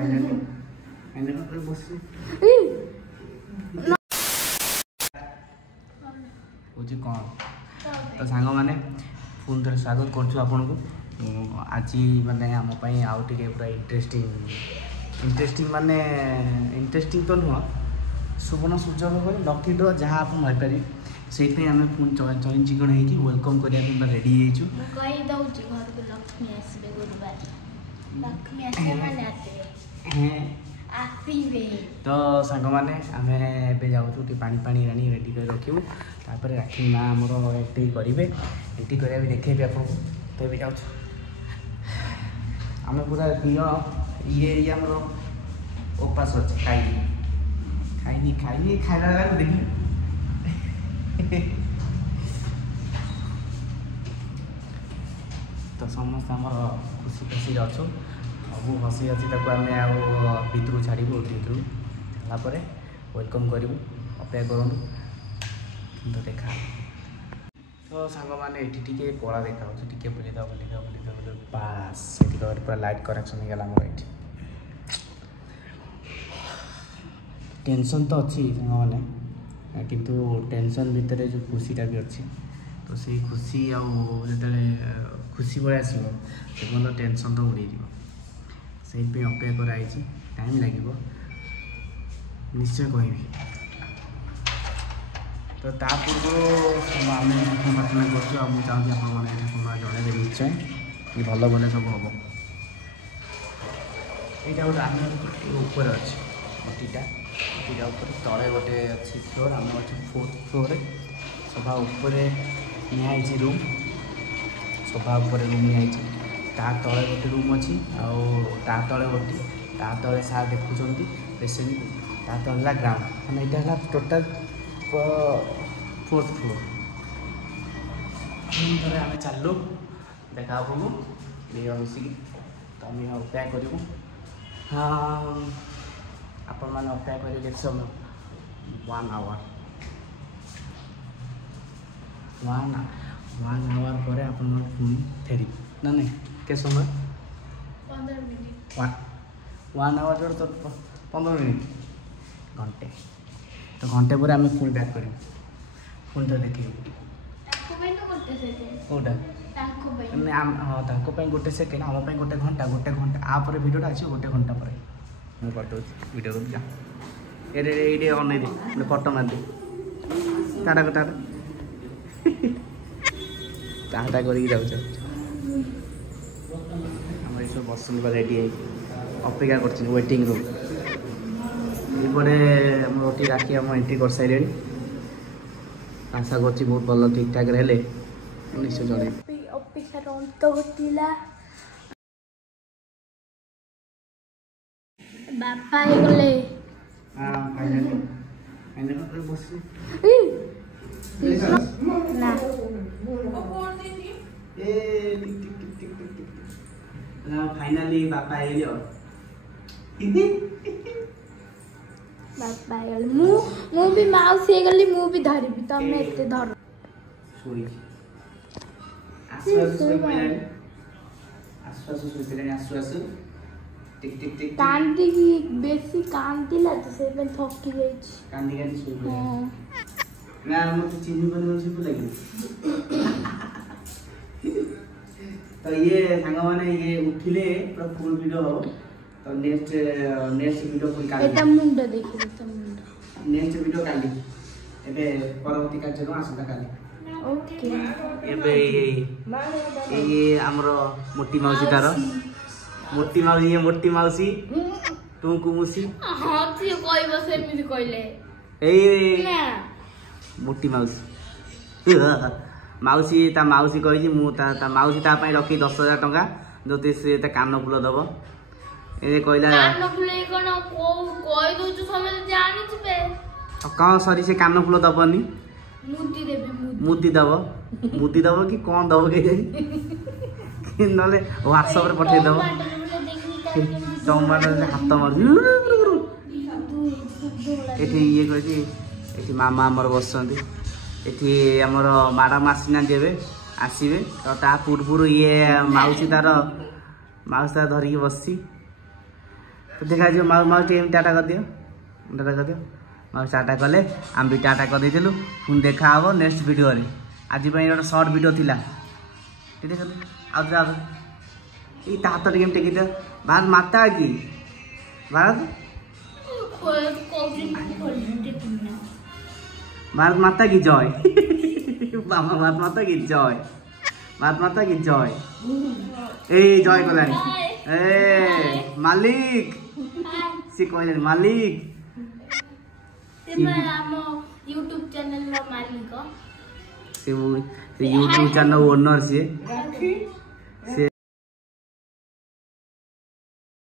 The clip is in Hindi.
कौन तो सांग मैंने पुणी थे स्वागत करूँ आज माने आम आउ टे पूरा इंटरेस्टिंग माने इंटरेस्टिंग तो नुह सुवर्ण सुजोग लकी ड्र जहाँ आप भाईपारे से आम पुणी चयन चिकन हो वेलकम करने रेडी तो सांग मैंने आम ए जाऊँ पानी पानी राणी रेडी कर रखू तापर राखी माँ आमर एंट्री करेंगे एंट्री करा भी देखेबी आपको तो ये जाऊँ आम पूरा दिज ये आमर उपास अच्छे खाइनी खाइला देख तो समस्त आमर खुशी खुशी अच्छु सब हसी हसी आम भितर छाड़ू भितर छाड़ापर वेलकम करूँ अपेक्षा करूँ तो देखा तो सांग मैंने ये कला देखा टे बुले बास पूरा लाइट करेक्शन होगा मोर ये टेंशन तो अच्छी सांग मैंने किंतु टेंशन भितर जो खुशीटा भी अच्छी तो से खुशी आते खुशी भाई आसो तो टेंशन तो उड़े से अपेक्षा कराई टाइम लगे निश्चय कह तो ता पूर्व आम प्रार्थना कर चाहिए जनइबे निश्चय कि भल भले सब हम यहाँ गोटे आम ऊपर अच्छे मटीटा तले गोटे अच्छी फ्लोर आम अच्छे 4th फ्लोर सभा उपर निहाई रूम सभा उपर रूम निहाई तले गोटे रूम अच्छी आले गोटे तले सार देखुं पेसेंट तले ग्राउंड मैंने यहाँ टोटाल 4th फ्लोर आम चलू देखा आपको मिसिक तो आम अपेक्षा करूँ हाँ आपण मैंने अपेक्षा करेंगे केत समय 1 आवर 1 आवर पर आप फेरी ना नहीं के समय 15 मिनट 1 आवर तो 15 मिनट घंटे तो घंटे पर आम पुणी बैक कर पुणी तो देखिए कौटा हाँ गोटे सेकेंड आम गोटे घंटा आप भिडियोटा अच्छे गोटे घंटा पर मुझे करदे वीडियो को जा ये अन फटो मार टाटा टाटा टाटा करके जाऊँ आम सब बसन रेडी अपेक्षा कर वेटिंग रूम एपटे रोटी राखी आम एंट्री कर सारे आशा कर बहुत भल ठीक ठाक रहे निश्चय जन अपेक्षार अंत घटिला बापा गले फाइनाली बापा बापा मु भी माउसी गली मु भी धरबी तमे एते धर सोई आसु टिक टिक टिक कांदी की बेसी कांदिला तो से में थकी गई कांदी कांदी सोई ना मत चिन्ह बने से लगे तो ये सांग माने ये उठिले पूरा फुल वीडियो हो तो नेक्स्ट वीडियो फुल काली एटा मुंडो देखि तो मुंडो नेक्स्ट वीडियो काली एबे परवर्ती कार्यक्रम आसता काली ओके एबे ये हमरो मोटी माउसी तार मोटी माउसी तुमको मुसी हां तू कहबो सेमिति कहले ए मोटी माउसी माउसी ता माउसी कहि मु ता माउसी ता पई रखी 10,000 टंका जोते से ता कान फूल दबो ए कहला कान फूल कोन को कहि दो जो समय जानि छबे कौन सरी से कान फूल दबनी मुदी देबे मुदी दबो कि कौन दबो के नले व्हाट्सएप रे पठे दबो टमाटर हाथ मार एठी ये कहछि एठी मामा हमर बसछन्ती एठी हमर मैडम आसीना देबे आसीबे तो ता पूर्व ये माउसी तार धरिकी बससी तो देखा जो माउ टीम टाटा कर दियो माउ टाटा कले आम भी टाटा कर देलु पुणी देखा हम नेक्स्ट वीडियो रे आज गोटे शॉर्ट वीडियो थिला ठीक है आउ ये हाथ टेम टेक भारत माता की भारत भारत माता की जय भारत माता की जय भारत माता की जय ए जय कलानी ए मालिक सी कहले मालिक यूट्यूब चैनल मालिक से यूट्यूब चैनल ओनर सी